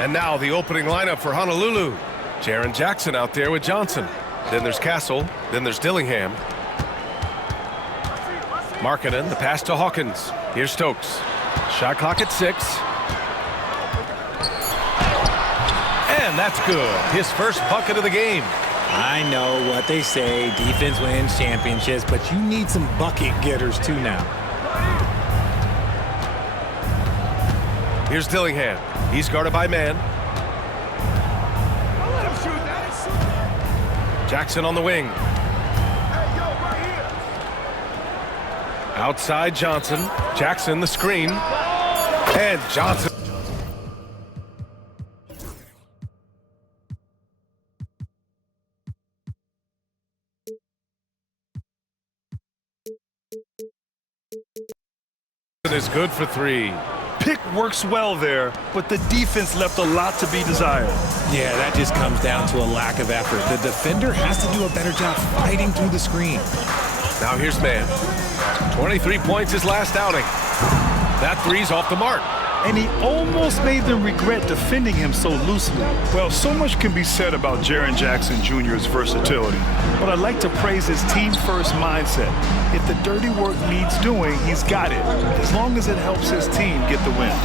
And now the opening lineup for Honolulu. Jaren Jackson out there with Johnson. Then there's Castle. Then there's Dillingham. Markkanen, the pass to Hawkins. Here's Stokes. Shot clock at 6. And that's good. His first bucket of the game. I know what they say, defense wins championships, but you need some bucket getters too now. Here's Dillingham. He's guarded by man. Jackson on the wing. Outside Johnson. Jackson the screen. And Johnson. Is good for 3. Pick works well there, but the defense left a lot to be desired. Yeah, that just comes down to a lack of effort. The defender has to do a better job fighting through the screen. Now here's man. 23 points his last outing. That 3's off the mark. And he almost made them regret defending him so loosely. Well, so much can be said about Jaren Jackson Jr.'s versatility, but I'd like to praise his team-first mindset. If the dirty work needs doing, he's got it, as long as it helps his team get the win.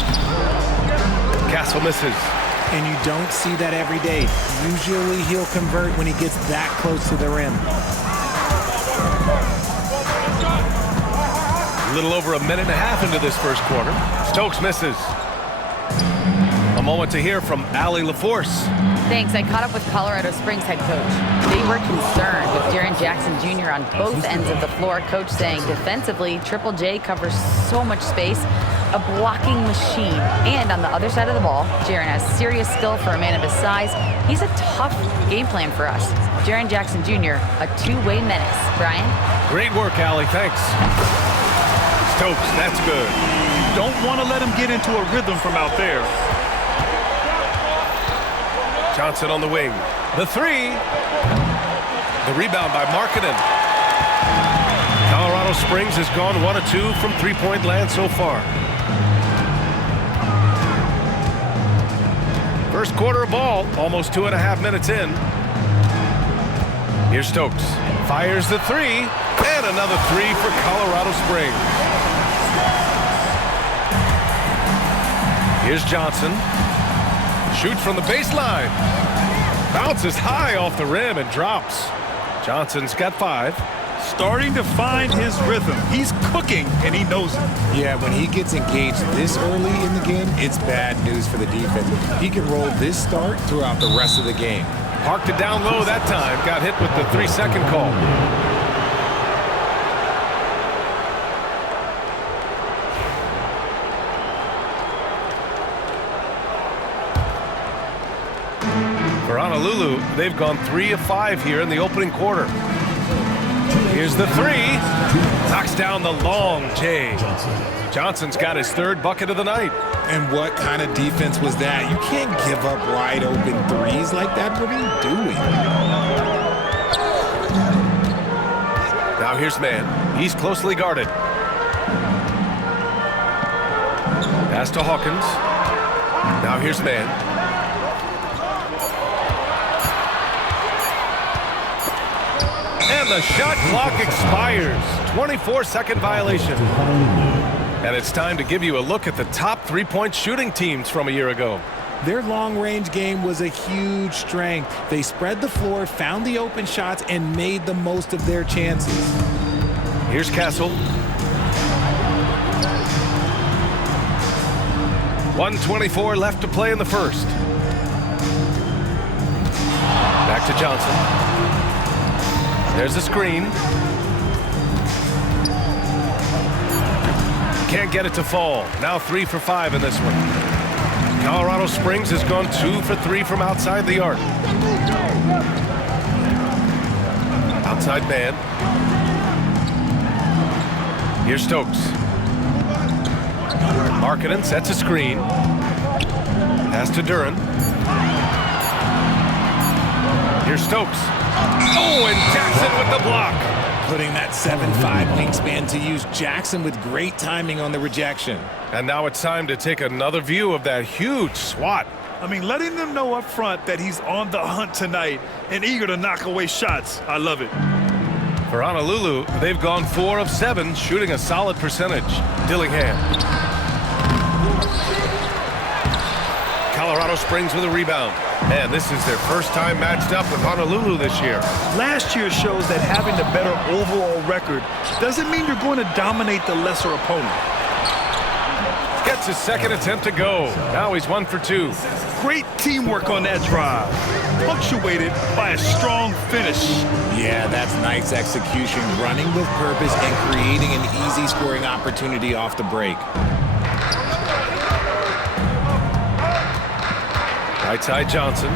Castle misses. And you don't see that every day. Usually he'll convert when he gets that close to the rim. A little over a minute and a half into this first quarter. Stokes misses. A moment to hear from Allie LaForce. Thanks. I caught up with Colorado Springs head coach. They were concerned with Jaren Jackson Jr. on both ends of the floor. Coach saying defensively, Triple J covers so much space, a blocking machine. And on the other side of the ball, Jaren has serious skill for a man of his size. He's a tough game plan for us. Jaren Jackson Jr., a two-way menace. Brian? Great work, Allie. Thanks. Stokes, that's good. Don't want to let him get into a rhythm from out there. Johnson on the wing. The 3. The rebound by Markkanen. Colorado Springs has gone 1 of 2 from three-point land so far. First quarter of ball, almost 2.5 minutes in. Here's Stokes. Fires the 3. And another 3 for Colorado Springs. Here's Johnson. Shoots from the baseline. Bounces high off the rim and drops. Johnson's got 5. Starting to find his rhythm. He's cooking, and he knows it. Yeah, when he gets engaged this early in the game, it's bad news for the defense. He can roll this start throughout the rest of the game. Parked it down low that time. Got hit with the 3-second call. For Honolulu, they've gone 3 of 5 here in the opening quarter. Here's the 3. Knocks down the long J. Johnson's got his 3rd bucket of the night. And what kind of defense was that? You can't give up wide open 3s like that. What are you doing? Now here's man. He's closely guarded. Pass to Hawkins. Now here's man. And the shot clock expires. 24-second violation. And it's time to give you a look at the top three-point shooting teams from a year ago. Their long-range game was a huge strength. They spread the floor, found the open shots, and made the most of their chances. Here's Castle. 1:24 left to play in the first. Back to Johnson. There's a screen. Can't get it to fall. Now 3 for 5 in this one. Colorado Springs has gone 2 for 3 from outside the arc. Outside man. Here's Stokes. Markkanen sets a screen. Pass to Duran. Here's Stokes. Oh, and Jackson with the block. Putting that 7'5" wingspan to use. Jackson with great timing on the rejection. And now it's time to take another view of that huge swat. I mean, letting them know up front that he's on the hunt tonight and eager to knock away shots. I love it. For Honolulu, they've gone 4 of 7, shooting a solid percentage. Dillingham. Colorado Springs with a rebound. And this is their first time matched up with Honolulu this year. Last year shows that having the better overall record doesn't mean you're going to dominate the lesser opponent. Gets his second attempt to go. Now he's 1 for 2. Great teamwork on that drive, punctuated by a strong finish. Yeah, that's nice execution, running with purpose and creating an easy scoring opportunity off the break. Right side Johnson.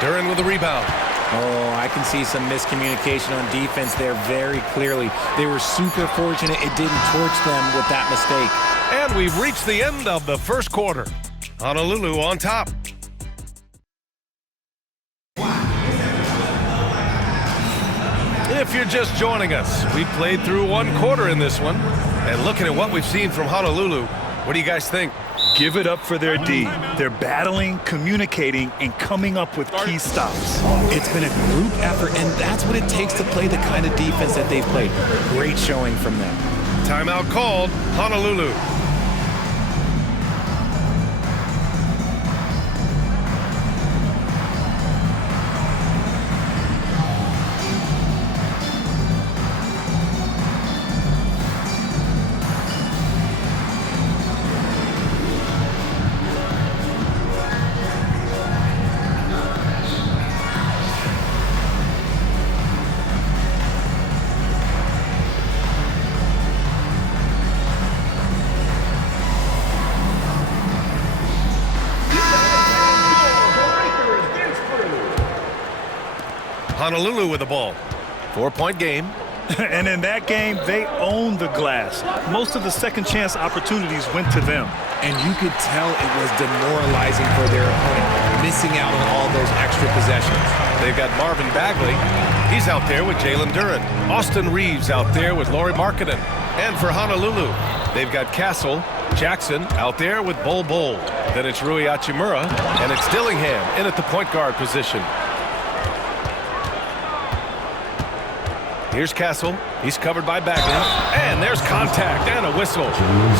Duran with the rebound. Oh, I can see some miscommunication on defense there very clearly. They were super fortunate it didn't torch them with that mistake. And we've reached the end of the first quarter. Honolulu on top. If you're just joining us, we played through 1 quarter in this one. And looking at what we've seen from Honolulu, what do you guys think? Give it up for their D. They're battling, communicating, and coming up with key stops. It's been a group effort, and that's what it takes to play the kind of defense that they've played. Great showing from them. Timeout called, Honolulu. Honolulu with the ball. 4-point game. And in that game, they owned the glass. Most of the second chance opportunities went to them. And you could tell it was demoralizing for their opponent, missing out on all those extra possessions. They've got Marvin Bagley. He's out there with Jalen Duran. Austin Reeves out there with Lauri Markkanen. And for Honolulu, they've got Castle, Jackson out there with Bol Bol. Then it's Rui Hachimura, and it's Dillingham in at the point guard position. Here's Castle. He's covered by Bagley. And there's contact and a whistle.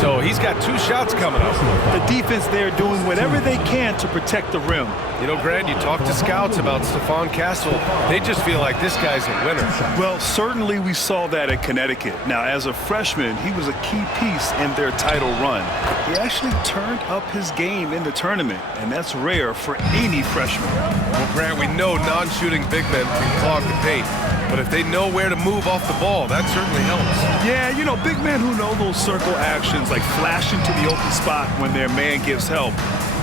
So he's got 2 shots coming up. The defense there doing whatever they can to protect the rim. You know, Grant, you talk to scouts about Stephon Castle. They just feel like this guy's a winner. Well, certainly we saw that at Connecticut. Now, as a freshman, he was a key piece in their title run. He actually turned up his game in the tournament, and that's rare for any freshman. Well, Grant, we know non-shooting big men can clog the paint. But if they know where to move off the ball, that certainly helps. Yeah, you know, big men who know those circle actions, like flashing to the open spot when their man gives help,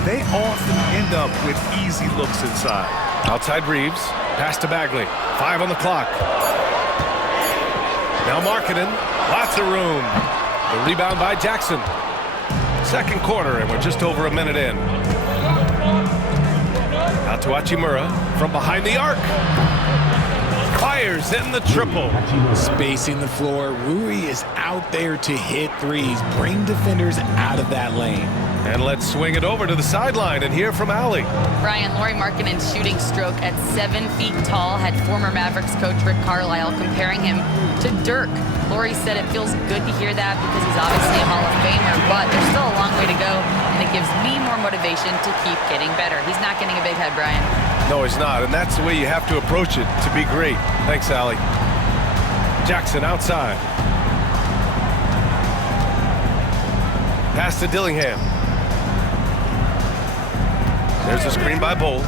they often end up with easy looks inside. Outside Reeves, pass to Bagley. 5 on the clock. Now Markkanen, lots of room. The rebound by Jackson. Second quarter, and we're just over a minute in. Out to Hachimura from behind the arc. Fires in the triple. Spacing the floor. Rui is out there to hit threes. Bring defenders out of that lane. And let's swing it over to the sideline and hear from Allie. Brian, Lauri Markkanen's shooting stroke at 7 feet tall had former Mavericks coach Rick Carlisle comparing him to Dirk. Lauri said it feels good to hear that because he's obviously a Hall of Famer, but there's still a long way to go, and it gives me more motivation to keep getting better. He's not getting a big head, Brian. No, he's not, and that's the way you have to approach it to be great. Thanks, Allie. Jackson outside. Pass to Dillingham. There's a screen by Bol.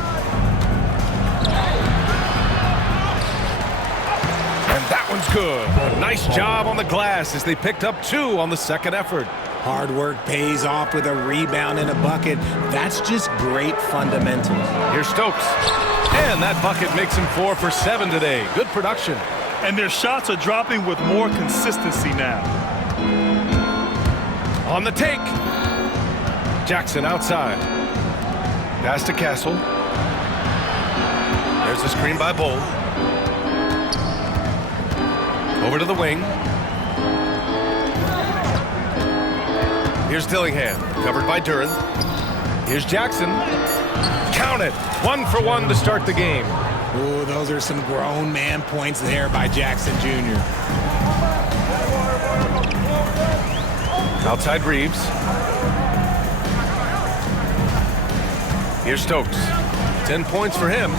And that one's good. A nice job on the glass as they picked up 2 on the second effort. Hard work pays off with a rebound and a bucket. That's just great fundamentals. Here's Stokes. And that bucket makes him 4 for 7 today. Good production. And their shots are dropping with more consistency now. On the take. Jackson outside. Pass to Castle. There's a screen by Bull. Over to the wing. Here's Dillingham, covered by Duran. Here's Jackson. Count it. 1 for 1 to start the game. Ooh, those are some grown man points there by Jackson Jr. Outside Reeves. Here's Stokes. 10 points for him.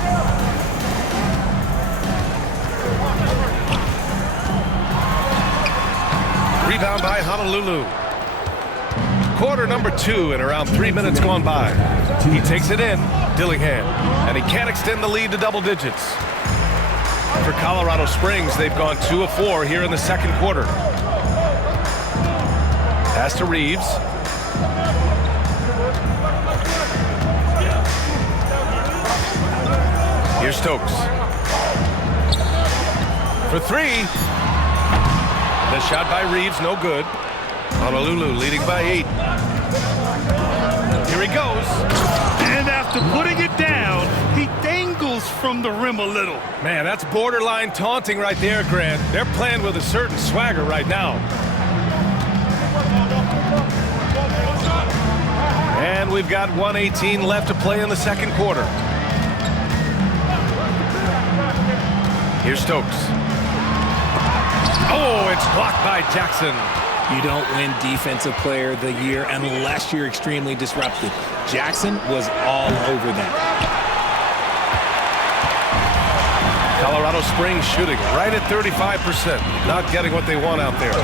Rebound by Honolulu. Quarter number 2 and around 3 minutes gone by. He takes it in, Dillingham, and he can't extend the lead to double digits. For Colorado Springs, they've gone 2 of 4 here in the second quarter. Pass to Reeves. Here's Stokes. For 3. The shot by Reeves, no good. Honolulu leading by 8. Here he goes. And after putting it down, he dangles from the rim a little. Man, that's borderline taunting right there, Grant. They're playing with a certain swagger right now. And we've got 1:18 left to play in the second quarter. Here's Stokes. Oh, it's blocked by Jackson. You don't win Defensive Player of the Year unless you're extremely disruptive. Jackson was all over that. Colorado Springs shooting right at 35%. Not getting what they want out there.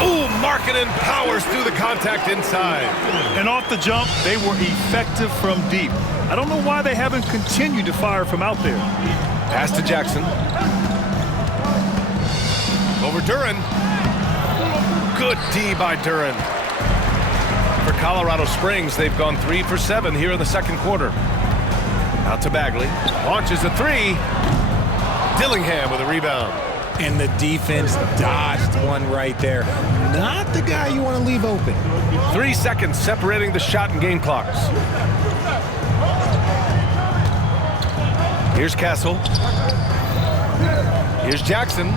Ooh, Markkanen powers through the contact inside. And off the jump, they were effective from deep. I don't know why they haven't continued to fire from out there. Pass to Jackson. Over Duran. Good D by Duran. For Colorado Springs, they've gone 3 for 7 here in the second quarter. Out to Bagley. Launches a 3. Dillingham with a rebound. And the defense dodged one right there. Not the guy you want to leave open. 3 seconds separating the shot and game clocks. Here's Castle. Here's Jackson.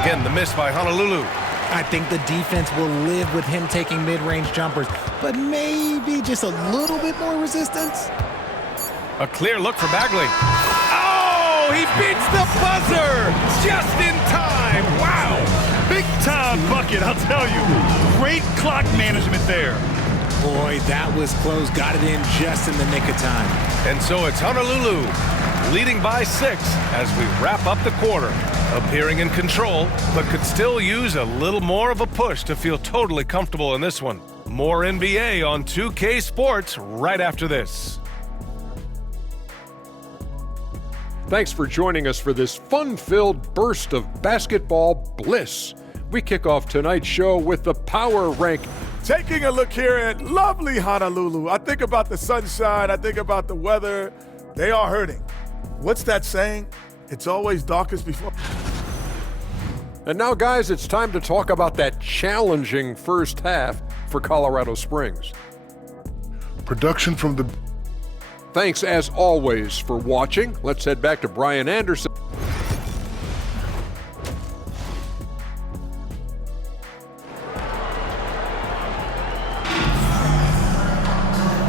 Again, the miss by Honolulu. I think the defense will live with him taking mid-range jumpers, but maybe just a little bit more resistance. A clear look for Bagley. Oh, he beats the buzzer just in time. Wow. Big time bucket, I'll tell you. Great clock management there. Boy, that was close. Got it in just in the nick of time. And so it's Honolulu leading by 6 as we wrap up the quarter. Appearing in control, but could still use a little more of a push to feel totally comfortable in this one. More NBA on 2K Sports right after this. Thanks for joining us for this fun-filled burst of basketball bliss. We kick off tonight's show with the Power Rank. Taking a look here at lovely Honolulu. I think about the sunshine. I think about the weather. They are hurting. What's that saying? It's always darkest before. And now, guys, it's time to talk about that challenging first half for Colorado Springs. Production from the... Thanks, as always, for watching. Let's head back to Brian Anderson.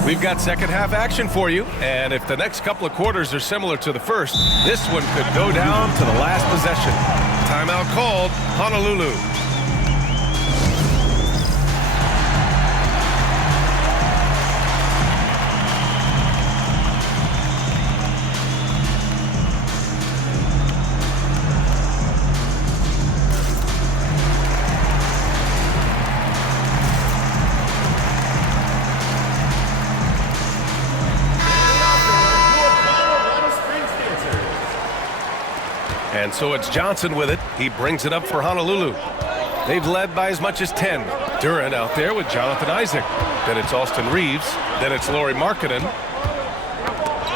We've got second half action for you, and if the next couple of quarters are similar to the first, this one could go down to the last possession. Timeout called, Honolulu. And so it's Johnson with it. He brings it up for Honolulu. They've led by as much as 10. Duran out there with Jonathan Isaac. Then it's Austin Reeves. Then it's Lauri Markkanen.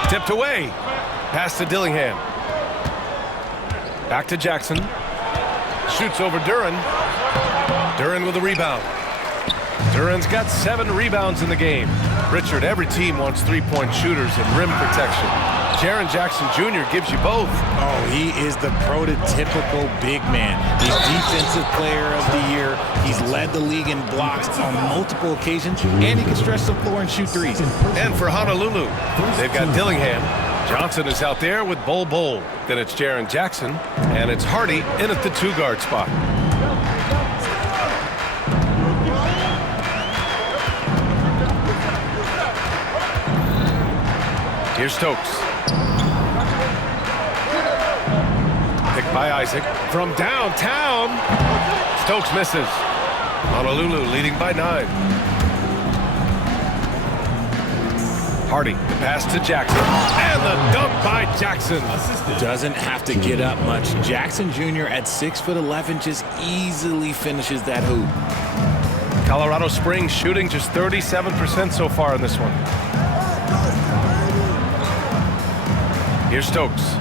Tipped away. Pass to Dillingham. Back to Jackson. Shoots over Duran. Duren with a rebound. Duren's got 7 rebounds in the game. Richard, every team wants three-point shooters and rim protection. Jaren Jackson Jr. gives you both. Oh, he is the prototypical big man. He's Defensive Player of the Year. He's led the league in blocks on multiple occasions, and he can stretch the floor and shoot threes. And for Honolulu, they've got Dillingham. Johnson is out there with Bol. Then it's Jaren Jackson, and it's Hardy in at the 2-guard spot. Here's Stokes. Picked by Isaac from downtown. Stokes misses. Honolulu leading by 9. Hardy, the pass to Jackson. And the dunk by Jackson. Doesn't have to get up much. Jackson Jr. at 6'11" just easily finishes that hoop. Colorado Springs shooting just 37% so far in this one. Here's Stokes.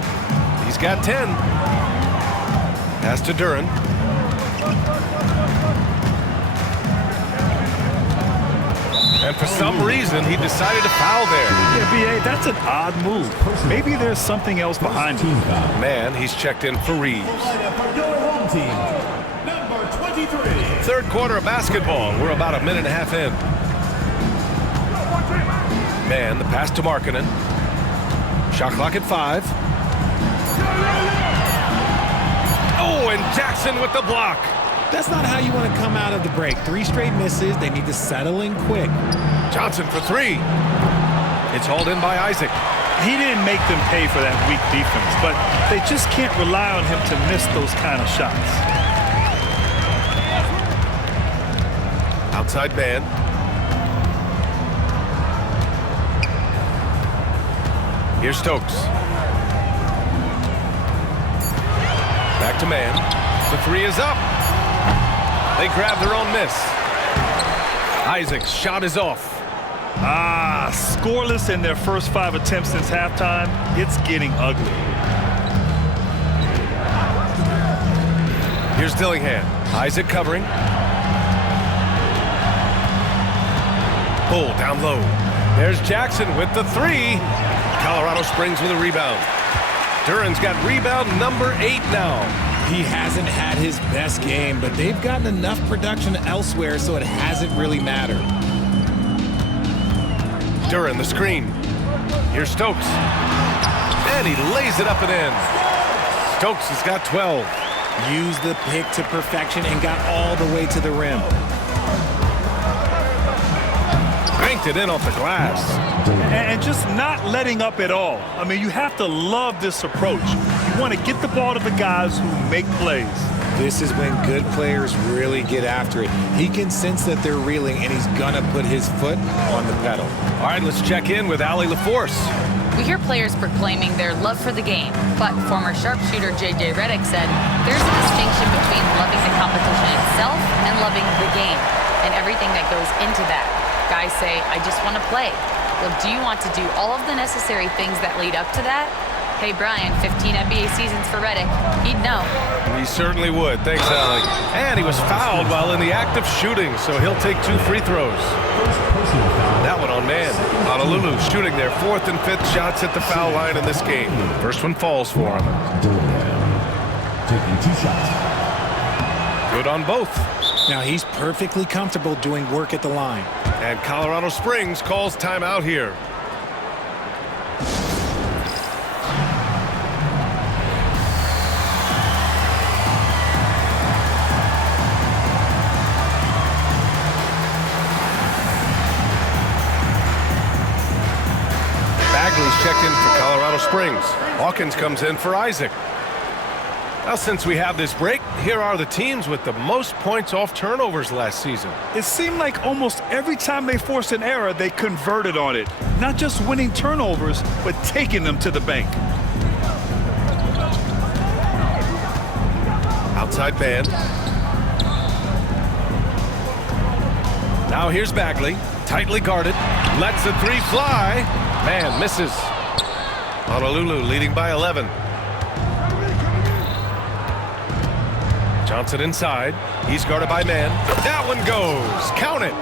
He's got 10. Pass to Duren. And for some reason, he decided to foul there. Yeah, B.A., that's an odd move. Maybe there's something else behind it. Man, he's checked in for Reeves. Third quarter of basketball. We're about a minute and a half in. Man, the pass to Markkanen. Shot clock at 5. Oh, and Jackson with the block. That's not how you want to come out of the break. 3 straight misses. They need to settle in quick. Johnson for 3. It's hauled in by Isaac. He didn't make them pay for that weak defense, but they just can't rely on him to miss those kind of shots. Outside man. Here's Stokes. Back to man. The 3 is up. They grab their own miss. Isaac's shot is off. Scoreless in their first 5 attempts since halftime. It's getting ugly. Here's Dillingham. Isaac covering. Pull down low. There's Jackson with the 3. Colorado Springs with a rebound. Duren's got rebound number 8 now. He hasn't had his best game, but they've gotten enough production elsewhere, so it hasn't really mattered. Duren, the screen. Here's Stokes. And he lays it up and in. Stokes has got 12. Used the pick to perfection and got all the way to the rim. Banked it in off the glass. And just not letting up at all. I mean, you have to love this approach. You want to get the ball to the guys who make plays. This is when good players really get after it. He can sense that they're reeling, and he's going to put his foot on the pedal. All right, let's check in with Allie LaForce. We hear players proclaiming their love for the game, but former sharpshooter J.J. Redick said there's a distinction between loving the competition itself and loving the game and everything that goes into that. Guys say, I just want to play. Well, do you want to do all of the necessary things that lead up to that? Hey, Brian, 15 NBA seasons for Redick. He'd know. He certainly would. Thanks, Allie. And he was fouled while in the act of shooting, so he'll take 2 free throws. That one on man. Honolulu shooting their 4th and 5th shots at the foul line in this game. First one falls for him. Taking 2 shots. Good on both. Now he's perfectly comfortable doing work at the line. And Colorado Springs calls timeout here. Bagley's checked in for Colorado Springs. Hawkins comes in for Isaac. Now, since we have this break, here are the teams with the most points off turnovers last season. It seemed like almost every time they forced an error, they converted on it. Not just winning turnovers, but taking them to the bank. Outside man. Now here's Bagley. Tightly guarded. Lets the 3 fly. Man, misses. Honolulu leading by 11. Johnson inside. He's guarded by man. That one goes. Count it.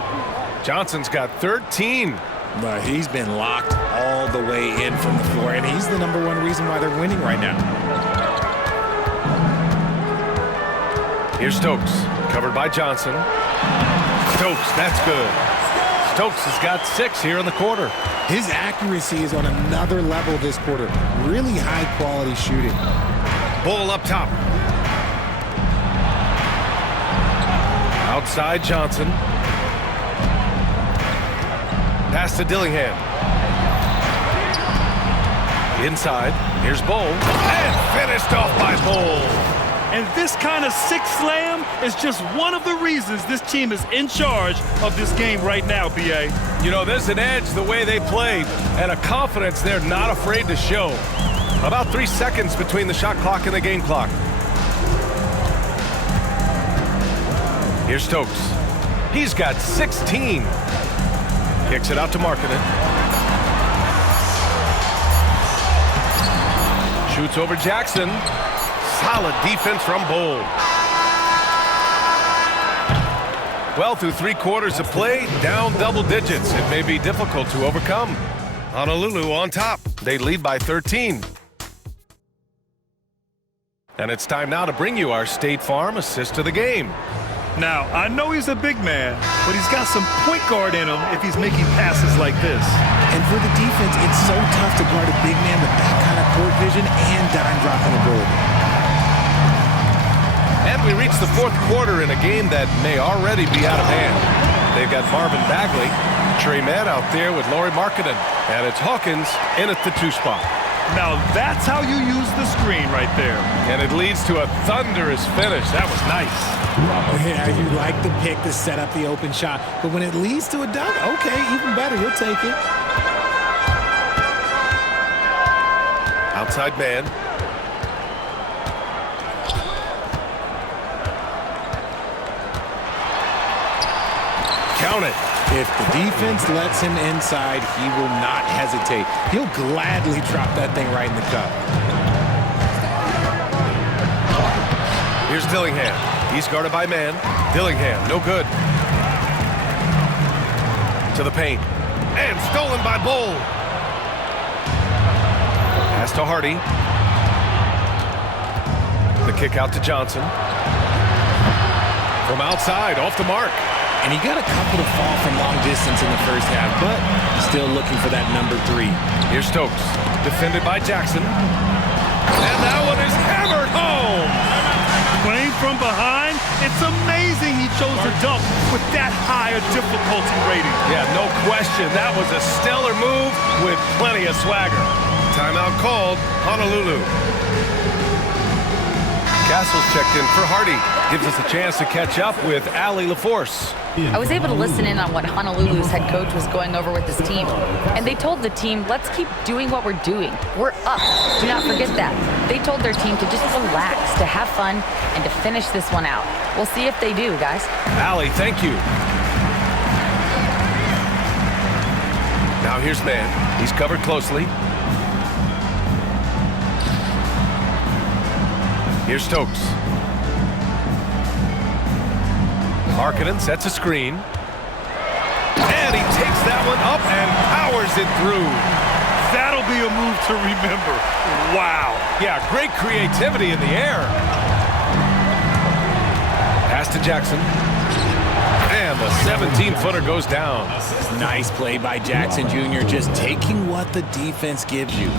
Johnson's got 13. But he's been locked all the way in from the floor, and he's the #1 reason why they're winning right now. Here's Stokes, covered by Johnson. Stokes, that's good. Stokes has got 6 here in the quarter. His accuracy is on another level this quarter. Really high-quality shooting. Bull up top. Outside Johnson. Pass to Dillingham. Inside. Here's Bull. And finished off by Bull. And this kind of sick slam is just one of the reasons this team is in charge of this game right now, B.A. You know, there's an edge the way they played and a confidence they're not afraid to show. About 3 seconds between the shot clock and the game clock. Here's Stokes. He's got 16. Kicks it out to Markkanen. Shoots over Jackson. Solid defense from Bull. Well, through 3 quarters of play, down double digits. It may be difficult to overcome. Honolulu on top. They lead by 13. And it's time now to bring you our State Farm assist of the game. Now, I know he's a big man, but he's got some point guard in him if he's making passes like this. And for the defense, it's so tough to guard a big man with that kind of court vision and dime dropping ability. And we reach the 4th quarter in a game that may already be out of hand. They've got Marvin Bagley, Trey Mann out there with Lauri Markkanen, and it's Hawkins in at the 2 spot. Now that's how you use the screen right there. And it leads to a thunderous finish. That was nice. Yeah, you like the pick to set up the open shot, but when it leads to a dunk, okay, even better, you'll take it. Outside man. Count it. If the defense lets him inside, he will not hesitate. He'll gladly drop that thing right in the cup. Here's Dillingham. He's guarded by man. Dillingham, no good. To the paint. And stolen by Bull. Pass to Hardy. The kick out to Johnson. From outside, off the mark. And he got a couple to fall from long distance in the first half, but still looking for that #3. Here's Stokes, defended by Jackson. And that one is hammered home. Playing from behind, it's amazing he chose to dunk with that high a difficulty rating. Yeah, no question. That was a stellar move with plenty of swagger. Timeout called, Honolulu. Castle's checked in for Hardy. Gives us a chance to catch up with Allie LaForce. I was able to listen in on what Honolulu's head coach was going over with his team. And they told the team, let's keep doing what we're doing. We're up. Do not forget that. They told their team to just relax, to have fun, and to finish this one out. We'll see if they do, guys. Allie, thank you. Now here's man. He's covered closely. Here's Stokes. Markkanen sets a screen. And he takes that one up and powers it through. That'll be a move to remember. Wow. Yeah, great creativity in the air. Pass to Jackson. And the 17-footer goes down. Nice play by Jackson Jr., just taking what the defense gives you.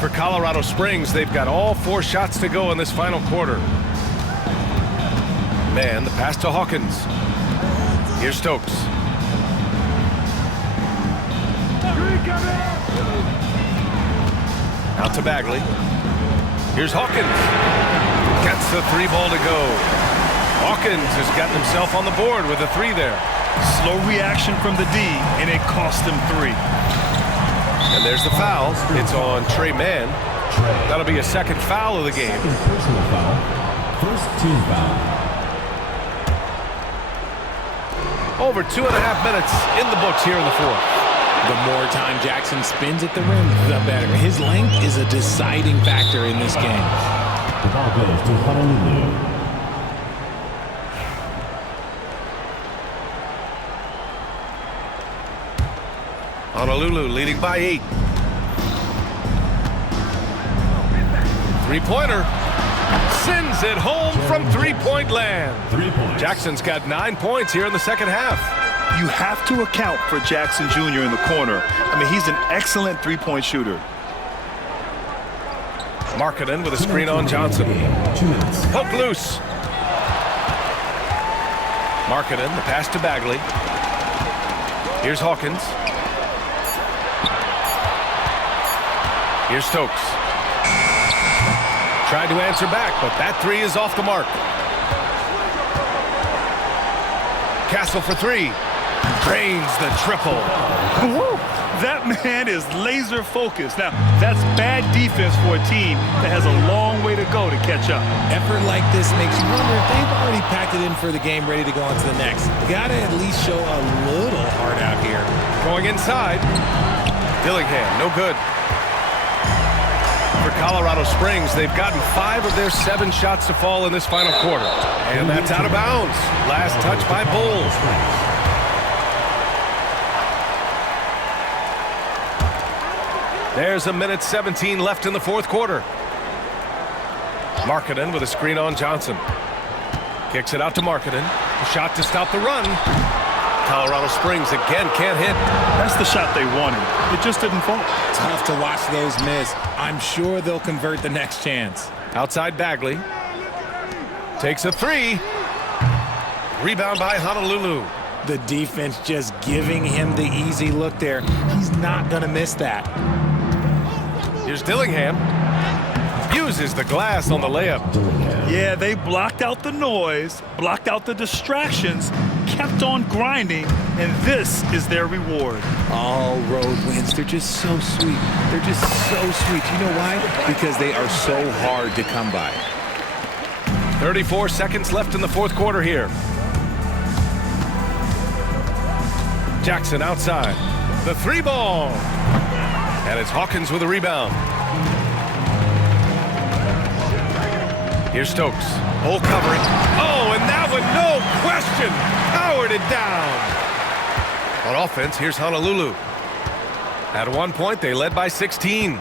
For Colorado Springs, they've got all 4 shots to go in this final quarter. Man, the pass to Hawkins. Here's Stokes. Out to Bagley. Here's Hawkins. Gets the 3 ball to go. Hawkins has gotten himself on the board with a 3 there. Slow reaction from the D, and it cost him 3. And there's the foul. It's on Trey Mann. That'll be a 2nd foul of the game. Personal foul. First team foul. Over 2.5 minutes in the books here in the 4th. The more time Jackson spins at the rim, the better. His length is a deciding factor in this game. The ball goes to Honolulu. Honolulu leading by 8. Three-pointer. Sends it home from three-point land. 3 points. Jackson's got 9 points here in the second half. You have to account for Jackson Jr. in the corner. I mean, he's an excellent three-point shooter. Markkanen with a screen on Johnson. 2 minutes. Poke loose. Markkanen, the pass to Bagley. Here's Hawkins. Here's Stokes. Tried to answer back, but that three is off the mark. Castle for 3. Drains the triple. Woo! That man is laser focused. Now, that's bad defense for a team that has a long way to go to catch up. Effort like this makes you wonder if they've already packed it in for the game, ready to go on to the next. Gotta at least show a little heart out here. Going inside. Dillingham, no good. For Colorado Springs, they've gotten 5 of their 7 shots to fall in this final quarter. And that's out of bounds. Last touch by Bulls. There's 1:17 left in the fourth quarter. Markkanen with a screen on Johnson. Kicks it out to Markkanen. A shot to stop the run. Colorado Springs again can't hit. That's the shot they wanted. It just didn't fall. Tough to watch those miss. I'm sure they'll convert the next chance. Outside Bagley. Takes a 3. Rebound by Honolulu. The defense just giving him the easy look there. He's not going to miss that. Here's Dillingham. Uses the glass on the layup. Yeah, they blocked out the noise, blocked out the distractions, kept on grinding, and this is their reward. All road wins. They're just so sweet. They're just so sweet. You know why? Because they are so hard to come by. 34 seconds left in the fourth quarter here. Jackson outside. The 3 ball. And it's Hawkins with a rebound. Here's Stokes. Hole covering. Oh, and that one, no question, powered it down. On offense, here's Honolulu. At one point, they led by 16.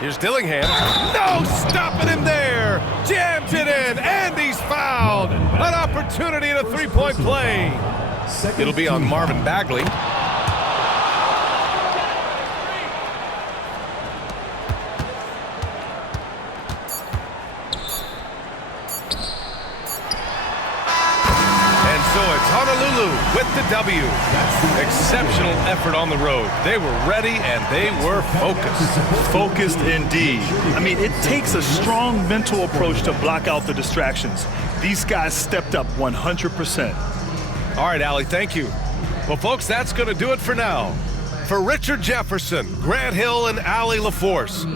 Here's Dillingham. No stopping him there. Jams it in, and he's fouled. An opportunity in a three-point play. It'll be on Marvin Bagley. And so it's Honolulu with the W. Exceptional effort on the road. They were ready and they were focused. Focused indeed. I mean, it takes a strong mental approach to block out the distractions. These guys stepped up 100%. All right, Allie, thank you. Well, folks, that's going to do it for now. For Richard Jefferson, Grant Hill, and Allie LaForce,